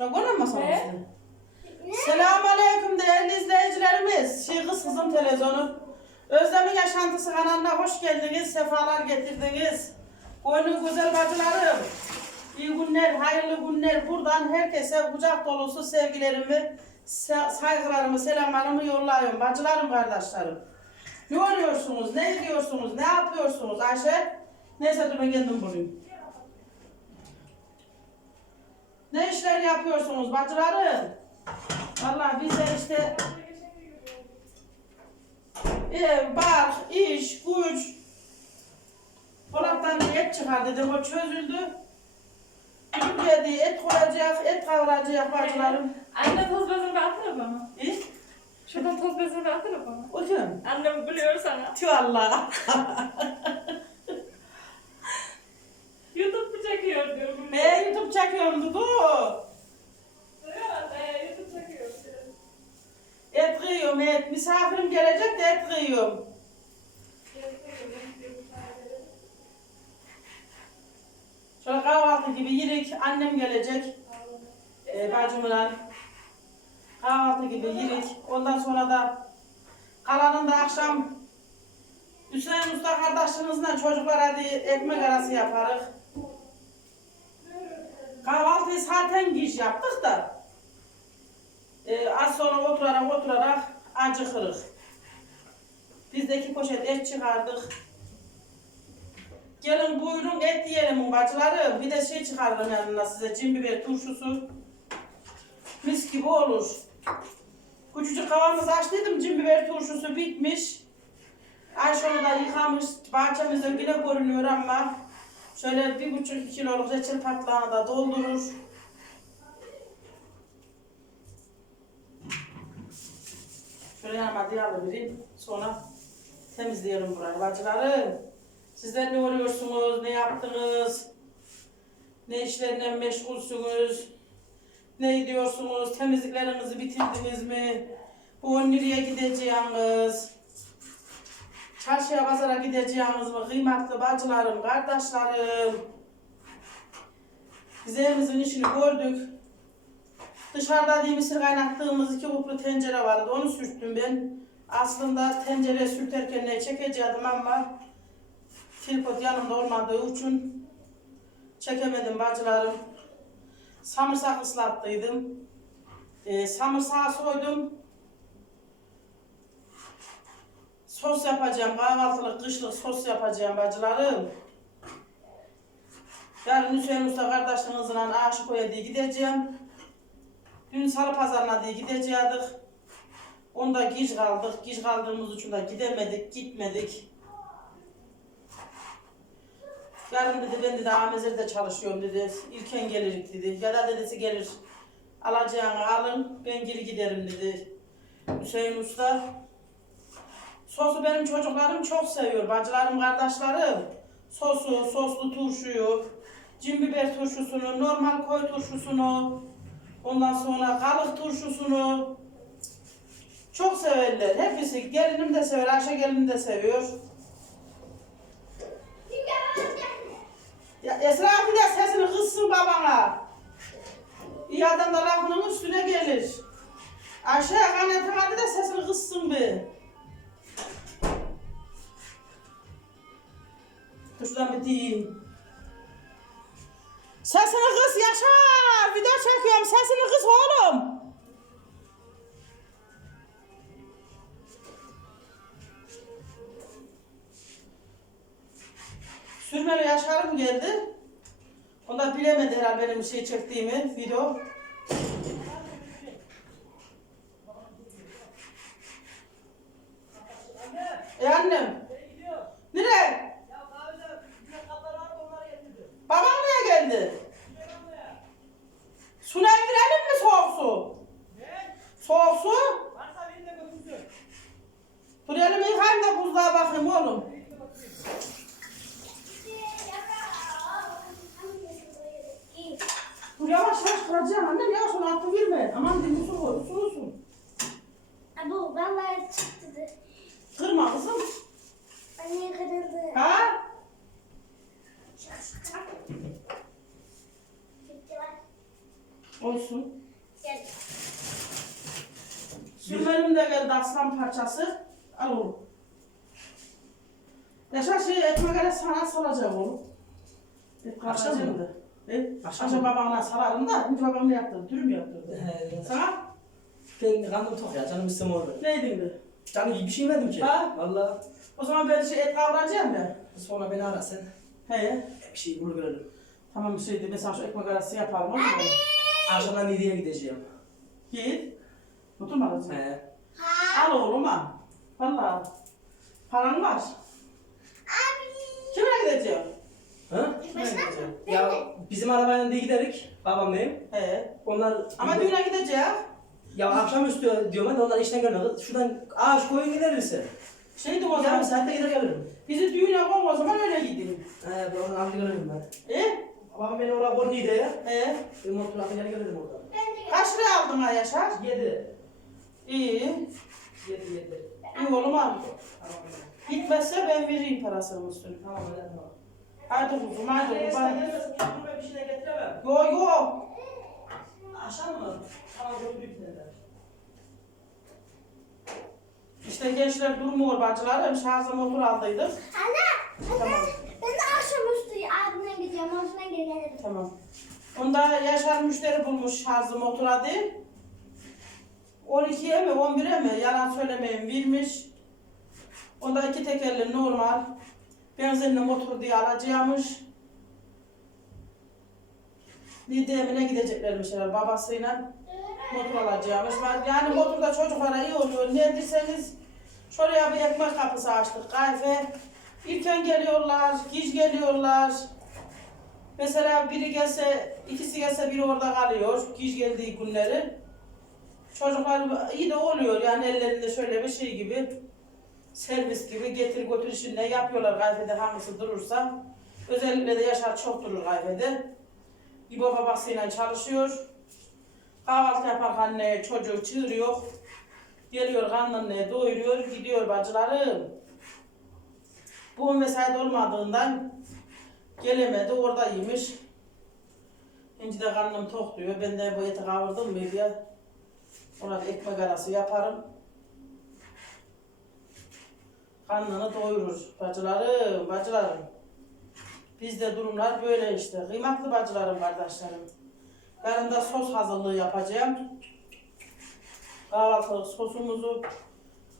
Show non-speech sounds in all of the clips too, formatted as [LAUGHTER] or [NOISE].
Şu an görüyor musun Ne? masamızı? Selamun Aleyküm değerli izleyicilerimiz. Şey kız kızım televizyonu. Özlem'in Yaşantısı kanalına hoş geldiniz, sefalar getirdiniz. Oyunun güzel bacılarım. İyi günler, hayırlı günler. Buradan herkese kucak dolusu sevgilerimi, sa- saygılarımı, selamlarımı yolluyorum. Bacılarım, kardeşlerim. Ne arıyorsunuz, ne ediyorsunuz, ne yapıyorsunuz Ayşe? Neyse dur ben kendim bulayım. Ne işler yapıyorsunuz bacılarım? Vallahi bize işte ev, bar, iş, güç. Dolaptan bir et çıkar dedim, o çözüldü. Dün dedi, et koyacak, et kavuracak bacılarım. Anne toz bezini atır bana. İyi, Şuradan toz bezini atır bana. o kim? Annem gülüyor sana. Tüh Allah. [LAUGHS] YouTube mu çekiyor diyorum. Ne YouTube çekiyorum Dudu. Duyuyor anne, YouTube çekiyor. Et kıyıyorum, et. Misafirim gelecek de et kıyıyorum. Şöyle kahvaltı gibi yirik. Annem gelecek. E, bacımla. Kahvaltı gibi yirik. Ondan sonra da kalanında akşam Hüseyin Usta kardeşimizle çocuklara hadi ekmek arası yaparız. Kahvaltıyı zaten giş yaptık da e, az sonra oturarak oturarak acıkırız. Biz de iki poşet et çıkardık. Gelin buyurun et yiyelim bacıları. Bir de şey çıkarırım yanına size cin biber turşusu. Mis gibi olur. Küçücük kavanozu açtıydım cin biber turşusu bitmiş. Ayşe onu da yıkamış. Bahçemizde güne görünüyor ama şöyle bir buçuk iki kiloluk reçel patlağını da doldurur. Şöyle yanıma diyalı vereyim. Sonra temizleyelim burayı bacılarım. Sizler ne oluyorsunuz, ne yaptınız? Ne işlerle meşgulsünüz? Ne ediyorsunuz? Temizliklerinizi bitirdiniz mi? Bu nereye gideceğiniz? Çarşıya pazara gideceğiniz mi? Kıymetli bacılarım, kardeşlerim. Biz evimizin işini gördük. Dışarıda mısır kaynattığımız iki kuplu tencere vardı. Onu sürttüm ben. Aslında tencereye sürterken ne çekecektim ama tripod yanımda olmadığı için çekemedim bacılarım. Samırsak ıslattıydım. Ee, samırsağı soydum. Sos yapacağım. Kahvaltılık, kışlık sos yapacağım bacılarım. Yarın Hüseyin Usta kardeşimizle Aşıko'ya diye gideceğim. Dün salı pazarına diye gidecektik. Onda geç kaldık. Geç kaldığımız için de gidemedik, gitmedik. Yarın dedi ben dedi Amezer'de çalışıyorum dedi. İlken gelirik dedi. Ya da dedesi gelir. Alacağını alın ben geri giderim dedi. Hüseyin Usta. Sosu benim çocuklarım çok seviyor. Bacılarım, kardeşlerim. Sosu, soslu turşuyu, cin biber turşusunu, normal koy turşusunu, ondan sonra kalık turşusunu çok severler. Hepsi. Gelinim de sever, Ayşe gelinim de seviyor. Ya Esra abi de sesini kıssın babana. İyi adam da lafının üstüne gelir. Ayşe kanetin hadi de sesini kıssın bir. Dur şuradan bir diyeyim. Sesini kıs Yaşar. Video çekiyorum. Sesini kıs oğlum. Sürmeli Yaşar'ım geldi. Onlar bilemedi herhalde benim şey çektiğimi video. E annem. Nereye? Babam nereye geldi? Su ne verelim mi soğuk su? Soğuk su? Dur elimi yıkayayım da buzluğa bakayım oğlum. Dur yavaş yavaş kıracağım annem yavaş onu attı verme. Aman dili su koy, sulusun. Abu vallahi çıktı. Kırma kızım. Anne kırıldı. Ha? Çıktı bak. Olsun. Gel. Sürmenim de geldi aslan parçası. Al oğlum. Yaşar şey ekmek arası sana salacak oğlum. Akşam mı? E, Akşam akşam mı? babana salarım da, şimdi babam ne yaptı? Dürüm yaptırdı. He, Sana Ben karnım tok ya canım istem oldu. neydin de? Canım gibi bir şey yemedim ki. Ha? Valla O zaman ben şey et kavuracağım ya. sonra beni ara sen. He. Bir şey bul görelim. Tamam bir şeydi. Mesela şu ekmek arası yapalım. Olur mu? Akşamdan Niğde'ye gideceğim. Git. Otur mu arası? He. Al oğlum al. Valla. Paran var. Kime gideceğim? Ha? Kime gideceğim? Ya bizim arabayla da giderik. Babam benim. He. Onlar Ama düğüne gideceğim. ya akşamüstü diyorum ben onlar işten gelmiyor. Şuradan ağaç koyun gideriz. Şeydi o Yarım zaman. saatte gider gelirim. Bizi düğüne koyma o zaman öyle gideyim. He ben oradan aldı gelirim ben. E? Babam beni oraya koy Niğde'ye. He. Ben motor aldı geri gelirim oradan. Kaç lira aldın ha Yaşar? Yedi. İyi. Yedi yedi. İyi oğlum al. Tamam. Gitmezse ben vereyim parasını üstüne. Tamam öyle tamam. Hadi kuzum hadi gelmesin yanıma bir şey de getiremem. Yo yo. Akşam mı? Tamam götüreyim seni de. İşte gençler durmuyor bacılarım. Şarjı motor aldıydık. Anne. Tamam. Anne. Ben de akşamüstü abimle gideceğim. Ondan gelirim. Tamam. Onda Yaşar müşteri bulmuş şarjı motora değil. 12'ye mi 11'e mi yalan söylemeyin vermiş. Onda iki tekerli normal. Benzinli motor diye alacakmış. Nide'ye gideceklermiş herhalde babasıyla. Motor alacakmış. Yani motorda çocuklara iyi oluyor. Ne derseniz şuraya bir ekmek kapısı açtık. Kahve. İlken geliyorlar, geç geliyorlar. Mesela biri gelse, ikisi gelse biri orada kalıyor. Geç geldiği günleri. Çocuklar iyi de oluyor yani ellerinde şöyle bir şey gibi. Servis gibi getir götür işinde yapıyorlar kahvede hangisi durursa. Özellikle de Yaşar çok durur kahvede. İbo babasıyla çalışıyor. Kahvaltı yaparken anne çocuğu çığırıyor. Geliyor karnını doyuruyor, gidiyor bacılarım. Bu mesai olmadığından gelemedi, orada yemiş. Şimdi de karnım tok diyor. Ben de bu eti kavurdum mu. Ona da ekmek arası yaparım. Karnını doyurur. Bacılarım, bacılarım. Bizde durumlar böyle işte. Kıymetli bacılarım, kardeşlerim. Yarın da sos hazırlığı yapacağım. Kahvaltılık sosumuzu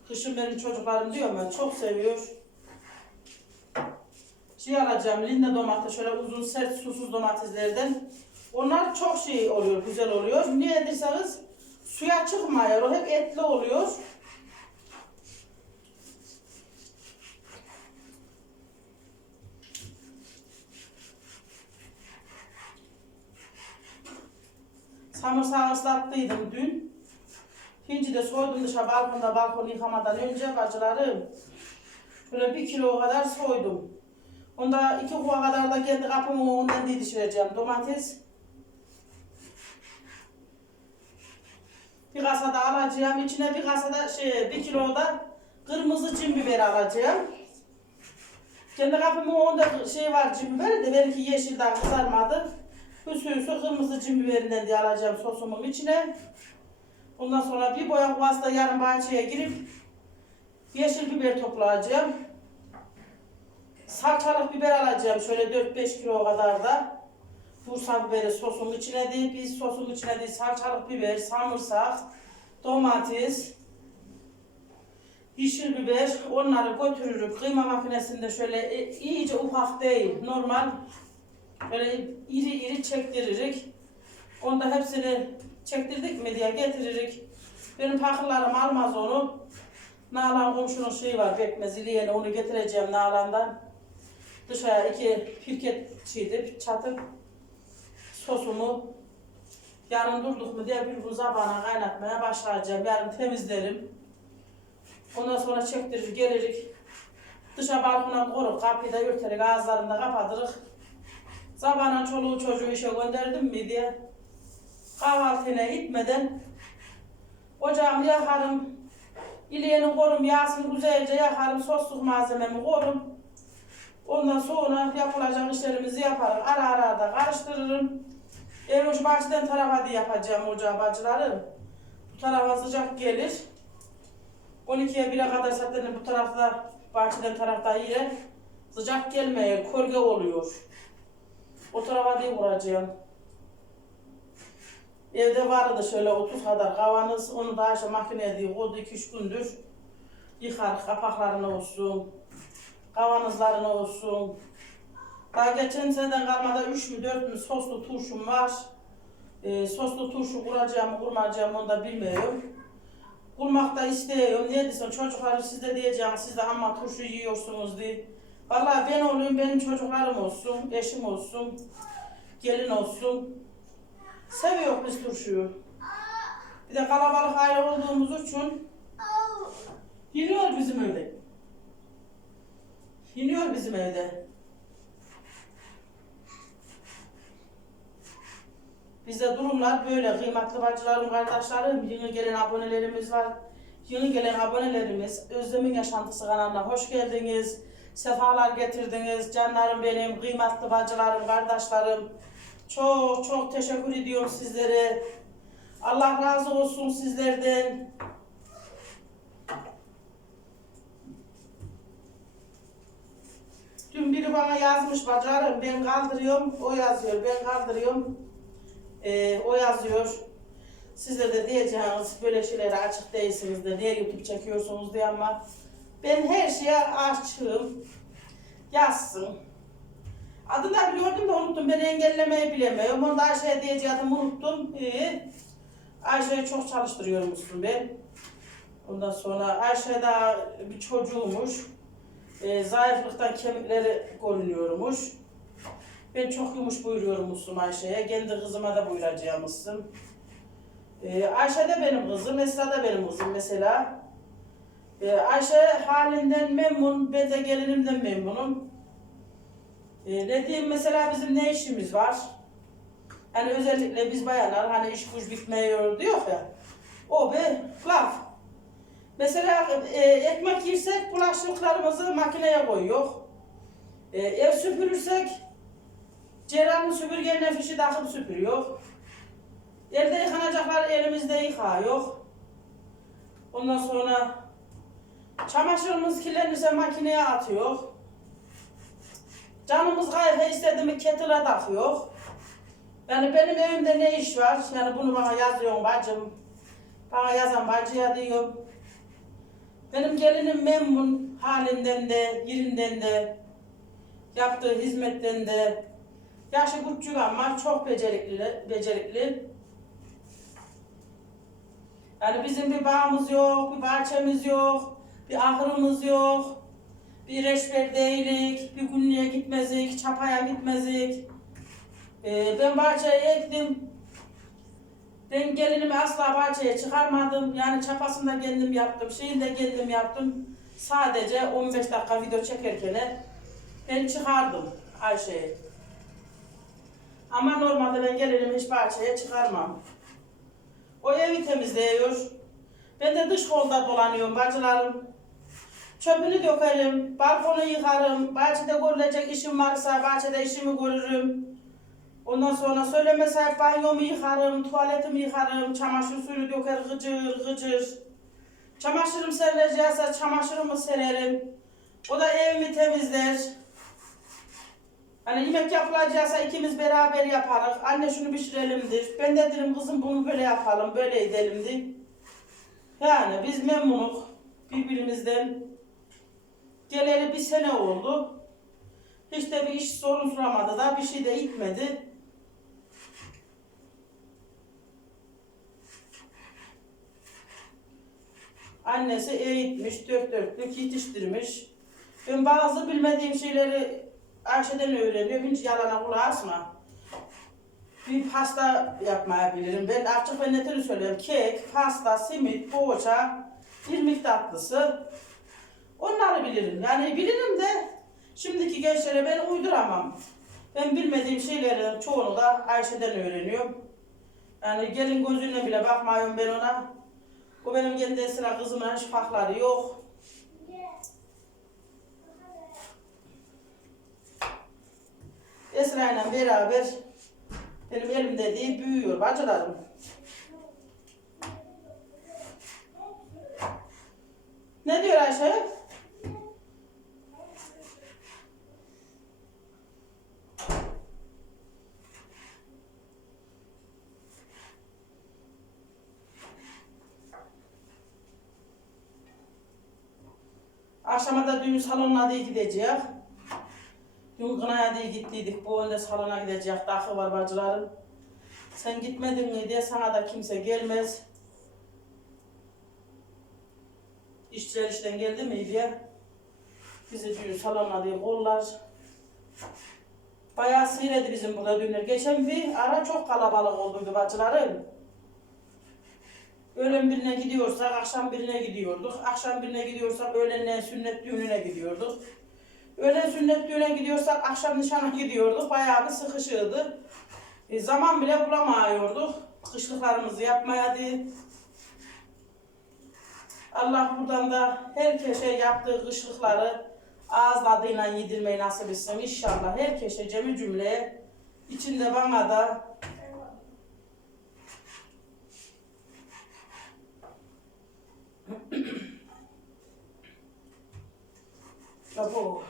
kışın benim çocuklarım diyor ben çok seviyor. Şey alacağım linde domates şöyle uzun sert susuz domateslerden. Onlar çok şey oluyor, güzel oluyor. Niye derseniz suya çıkmıyor. O hep etli oluyor. Samırsağı ıslattıydım dün. Şimdi de soydum dışarı balkonda balkon yıkamadan önce bacılarım. Böyle bir kilo kadar soydum. Onda iki kuva kadar da kendi kapımı ondan didişireceğim. Domates. Bir kasa da alacağım. İçine bir kasa da şey, bir kilo da kırmızı cin biber alacağım. Kendi kapımın onda şey var cin biberi de belki yeşilden kızarmadı. Hüsü hüsü kırmızı cin biberinden diye alacağım sosumun içine. Ondan sonra bir boya kuvasta yarın bahçeye girip yeşil biber toplayacağım. Salçalık biber alacağım şöyle 4-5 kilo kadar da. Bursa biberi sosun içine değil, biz sosun içine değil salçalık biber, samırsak, domates, yeşil biber onları götürürük. Kıyma makinesinde şöyle e, iyice ufak değil, normal böyle iri iri çektiririk. Onda hepsini çektirdik mi diye getiririk. Benim pakırlarım almaz onu. Nalan komşunun şeyi var, bekmez iliyene onu getireceğim Nalan'dan. Dışarıya iki pirket şeydi, çatıp sosumu yarın durduk mu diye bir gün zabana kaynatmaya başlayacağım. Yarın temizlerim. Ondan sonra çektirir, gelirik. Dışa balkona koruk, kapıyı da örterik, ağızlarını da kapatırık. Zabana çoluğu çocuğu işe gönderdim mi diye kahvaltına gitmeden ocağımı yakarım. İleğini korum, yağsını güzelce yakarım, sosluk malzememi korum. Ondan sonra yapılacak işlerimizi yaparım. Ara ara da karıştırırım. Ev şu bahçeden tarafa diye yapacağım ocağı bacılarım. Bu tarafa sıcak gelir. 12'ye 1'e kadar zaten bu tarafta bahçeden tarafta yine sıcak gelmeye kölge oluyor. O tarafa diye vuracağım. Evde vardı şöyle 30 kadar kavanoz. Onu da aşağı makineye diye koydu 2-3 gündür. Yıkar kapaklarını olsun. Kavanozlarını olsun. Daha geçen seneden kalmada 3 mü 4 mü soslu turşum var. Ee, soslu turşu kuracağım kurmayacağım onu da bilmiyorum. Kurmak da istiyorum. Niye diyorsun çocuklarım siz de diyeceğim siz de ama turşu yiyorsunuz diye. Vallahi ben olayım benim çocuklarım olsun, eşim olsun, gelin olsun. Seviyor biz turşuyu. Bir de kalabalık aile olduğumuz için yeniyor bizim evde. Yeniyor bizim evde. Bizde durumlar böyle kıymetli bacılarım, kardeşlerim, yeni gelen abonelerimiz var. Yeni gelen abonelerimiz Özlem'in Yaşantısı kanalına hoş geldiniz. Sefalar getirdiniz. Canlarım benim, kıymetli bacılarım, kardeşlerim. Çok çok teşekkür ediyorum sizlere. Allah razı olsun sizlerden. Dün biri bana yazmış bacılarım ben kaldırıyorum, o yazıyor, ben kaldırıyorum. Ee, o yazıyor. Sizler de diyeceğiniz böyle şeylere açık değilsiniz de niye YouTube çekiyorsunuz diye ama ben her şeye açığım. Yazsın. Adını da biliyordum da unuttum. Ben engellemeyi bilemiyorum. Onu da Ayşe'ye diyeceğim unuttum. İyi. Ayşe'yi çok çalıştırıyormuşsun ben. Ondan sonra Ayşe daha bir çocuğumuş. Ee, zayıflıktan kemikleri görünüyormuş. Ben çok yumuş buyuruyormuşsun Ayşe'ye. Kendi kızıma da buyuracağımızsın. Ee, Ayşe de benim kızım, Esra da benim kızım mesela. Ee, Ayşe halinden memnun, ben de gelinimden memnunum. Ee, ne diyeyim mesela bizim ne işimiz var? Hani özellikle biz bayanlar hani iş güç bitmiyor diyor ya. O bir laf. Mesela e, ekmek yersek bulaşıklarımızı makineye koyuyor. E, ev süpürürsek Cerrahın süpürgenin fişi takıp süpürüyor. Elde yıkanacaklar elimizde yıkıyor. Ondan sonra çamaşırımız kirlenirse makineye atıyor. Canımız kayfa istedi mi kettle'a takıyor. Yani benim evimde ne iş var? Yani bunu bana yazıyorum bacım. Bana yazan bacıya diyorum. Benim gelinim memnun halinden de, yerinden de, yaptığı hizmetten de. Yaşı küçük ama çok becerikli, becerikli. Yani bizim bir bağımız yok, bir bahçemiz yok, bir ahırımız yok, bir reşber değilik, bir günlüğe gitmezik, çapaya gitmezik. Ee, ben bahçeye ektim. Ben gelinimi asla bahçeye çıkarmadım. Yani çapasını da kendim yaptım, şeyini de kendim yaptım. Sadece 15 dakika video çekerken ben çıkardım Ayşe'yi. Ama normalde ben gelinimi hiç bahçeye çıkarmam. O evi temizliyor. Ben de dış kolda dolanıyorum bacılarım. Çöpünü dökerim, balkonu yıkarım, bahçede görülecek işim varsa bahçede işimi görürüm. Ondan sonra söyleme sahip banyomu yıkarım, tuvaletimi yıkarım, çamaşır suyunu döker gıcır gıcır. Çamaşırım serilecekse çamaşırımı sererim. O da evimi temizler. Hani yemek yapılacaksa ikimiz beraber yaparız. Anne şunu pişirelimdir. Ben de dedim kızım bunu böyle yapalım, böyle edelimdir. Yani biz memnunuk birbirimizden. Geleli bir sene oldu. Hiç de bir iş sorun soramadı da bir şey de itmedi. Annesi eğitmiş, dört dörtlük yetiştirmiş. Ben bazı bilmediğim şeyleri Ayşe'den öğreniyorum. Hiç yalana kulağı asma. Bir pasta yapmayabilirim. Ben açık ve netini söylüyorum. Kek, pasta, simit, poğaça, irmik tatlısı. Onları bilirim. Yani bilirim de şimdiki gençlere ben uyduramam. Ben bilmediğim şeylerin çoğunu da Ayşe'den öğreniyorum. Yani gelin gözüyle bile bakmıyorum ben ona. O benim kendi sıra kızımla hiç farkları yok. Esra ile beraber Benim elimde değil büyüyor bacılarım. Ne diyor Ayşe? Akşama da düğün salonuna diye gideceğiz. Dün kınaya diye gittiydik. Bu önde salona gidecek. Dakı var bacılarım. Sen gitmedin mi diye sana da kimse gelmez. İşçiler işten geldi mi diye. Bizi düğün salonuna diye kollar. Bayağı seyredi bizim burada düğünler. Geçen bir ara çok kalabalık olduydu bacılarım. Öğlen birine gidiyorsak akşam birine gidiyorduk. Akşam birine gidiyorsak öğlenle sünnet düğününe gidiyorduk. Öğlen sünnet düğüne gidiyorsak akşam nişana gidiyorduk. Bayağı bir sıkışırdı. E, zaman bile bulamıyorduk. Kışlıklarımızı yapmaya değil. Allah buradan da herkese yaptığı kışlıkları ağız tadıyla yedirmeyi nasip etsin inşallah. Herkese cemi cümleye içinde bana da Abo.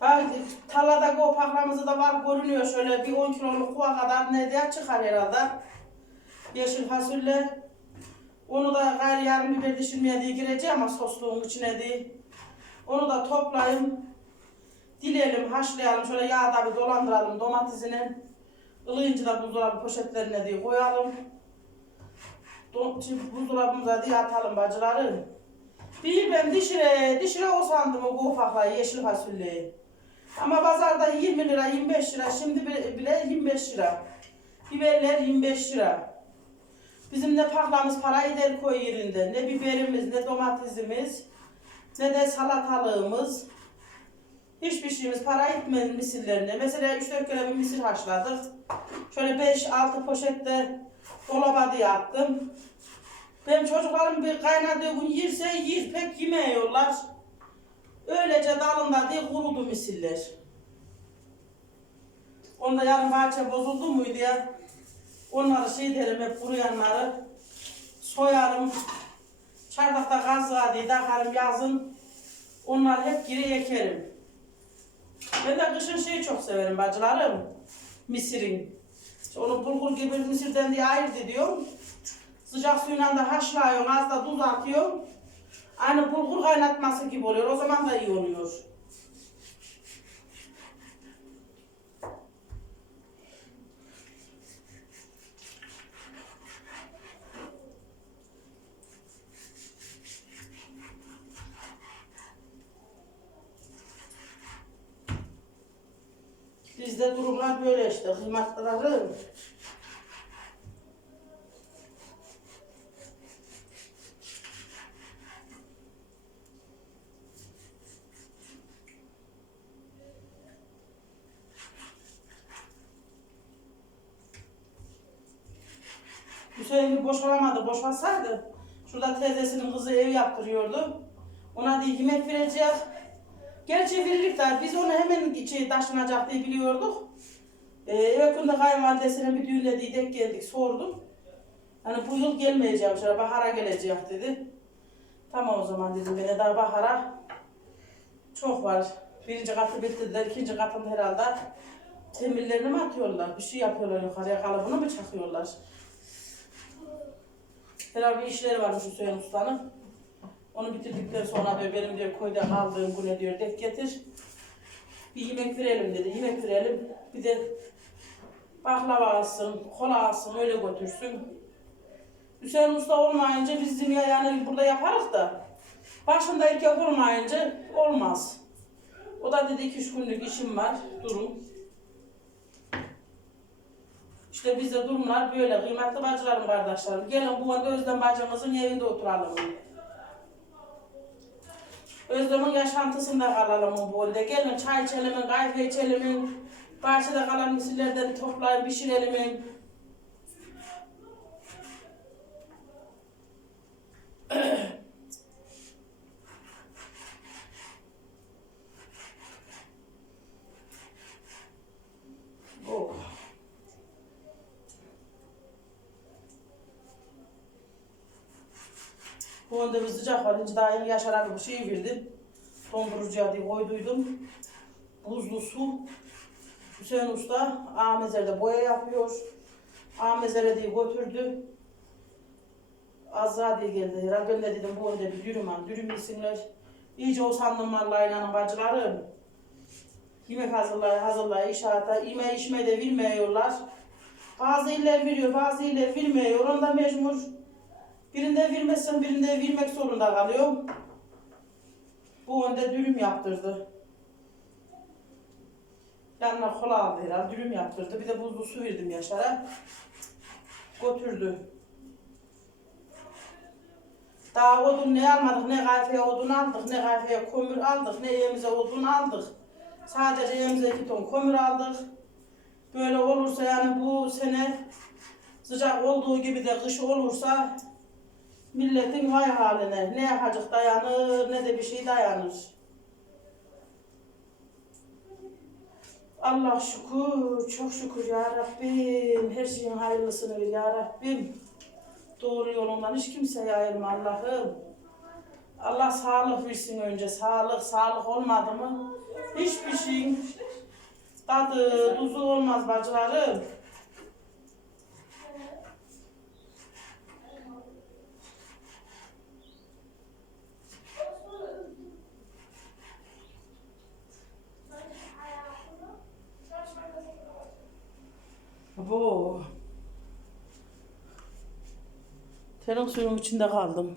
Ta, tarladaki o paklamızı da var görünüyor şöyle bir 10 kiloluk kuva kadar ne diye çıkar herhalde. Yeşil fasulye. Onu da gayrı yarım biber dişirmeye diye gireceğim ama sosluğun içine diye. Onu da toplayayım. Dileyelim, haşlayalım, şöyle yağda bir dolandıralım domatesini. Ilıyınca da buzdolabı poşetlerine diye koyalım. Don- Şimdi buzdolabımıza diye atalım bacıları. Bir ben dişire, dişire o sandım o ufaklayı, yeşil fasulyeyi. Ama pazarda 20 lira, 25 lira, şimdi bile bile 25 lira. Biberler 25 lira. Bizim ne paklamız para eder koy yerinde. Ne biberimiz, ne domatesimiz, ne de salatalığımız. Hiçbir şeyimiz para etmez misirlerine. Mesela 3-4 kere bir misir haşladık. Şöyle 5-6 poşette dolaba diye attım. Benim çocuklarım bir kaynadığı gün yerse yer pek yemiyorlar. Öylece dalında diye kurudu misiller. Onda yarın bahçe bozuldu muydu ya? Onları şey derim hep kuruyanları soyarım. Çardakta gazlığa diye takarım yazın. Onları hep geri ekerim. Ben de kışın şeyi çok severim bacılarım. Misirin. İşte Onu bulgur gibi misirden diye ayırt ediyorum. Sıcak suyla da haşlıyorum, az da tuz atıyorum. Aynı bulgur kaynatması gibi oluyor. O zaman da iyi oluyor. Bizde durumlar böyle işte. Kıymatlıları Hüseyin bir boşalamadı. Boşalsaydı şurada teyzesinin kızı ev yaptırıyordu. Ona diye yemek verecek. Gerçi verirdik biz onu hemen şey, taşınacak diye biliyorduk. Ee, eve kunde kayınvalidesine bir düğünle diye denk geldik sordum. Hani bu yıl gelmeyeceğim şöyle bahara gelecek dedi. Tamam o zaman dedim beni daha bahara çok var. Birinci katı bitirdiler, ikinci katında herhalde temirlerini mi atıyorlar? Bir şey yapıyorlar yukarıya kalıbını mı çakıyorlar? Herhalde bir işleri varmış Hüseyin Usta'nın. Onu bitirdikten sonra diyor benim diyor köyde kaldığım bu ne diyor dek getir. Bir yemek verelim dedi. Yemek verelim. Bir de baklava alsın, kola alsın öyle götürsün. Hüseyin Usta olmayınca bizim ya yani burada yaparız da başında erkek olmayınca olmaz. O da dedi iki üç günlük işim var, durum. İşte bizde durumlar böyle. Kıymetli bacılarım, kardeşlerim. Gelin bu anda Özlem bacımızın evinde oturalım. Özlem'in yaşantısında kalalım bu halde. Gelin çay içelim, kahve içelim. Bahçede kalan misillerden toplayıp pişirelim. En. [COUGHS] Oh. Bu anda bir sıcak olunca daha yeni yaşarak bir şey verdim. Dondurucuya diye koyduydum. Buzlu su. Hüseyin Usta Ahmezer'de boya yapıyor. Ahmezer'e diye götürdü. Azra diye geldi herhalde. Ben de dedim bu önde bir dürüm al. Dürüm yesinler. İyice o sandım vallahi inanın bacılarım. Yemek hazırlay hazırlay inşaata. Yeme içme de bilmiyorlar. Bazı iller veriyor, bazı iller vermiyor. Onda mecbur. Birinde vermezsen birinde vermek zorunda kalıyorum. Bu önde dürüm yaptırdı. Yanına kola aldı herhalde, dürüm yaptırdı. Bir de buzlu su verdim Yaşar'a. Götürdü. Daha odun ne almadık, ne kayfaya odun aldık, ne kayfaya kömür aldık, ne yemize odun aldık. Sadece yemize iki ton kömür aldık. Böyle olursa yani bu sene sıcak olduğu gibi de kış olursa milletin vay haline ne yapacak dayanır ne de bir şey dayanır. Allah şükür, çok şükür ya Rabbim. Her şeyin hayırlısını ver ya Rabbim. Doğru yolundan hiç kimseye ayırma Allah'ım. Allah sağlık versin önce. Sağlık, sağlık olmadı mı? Hiçbir şeyin tadı, tuzu olmaz bacılarım. Terin suyun içinde kaldım.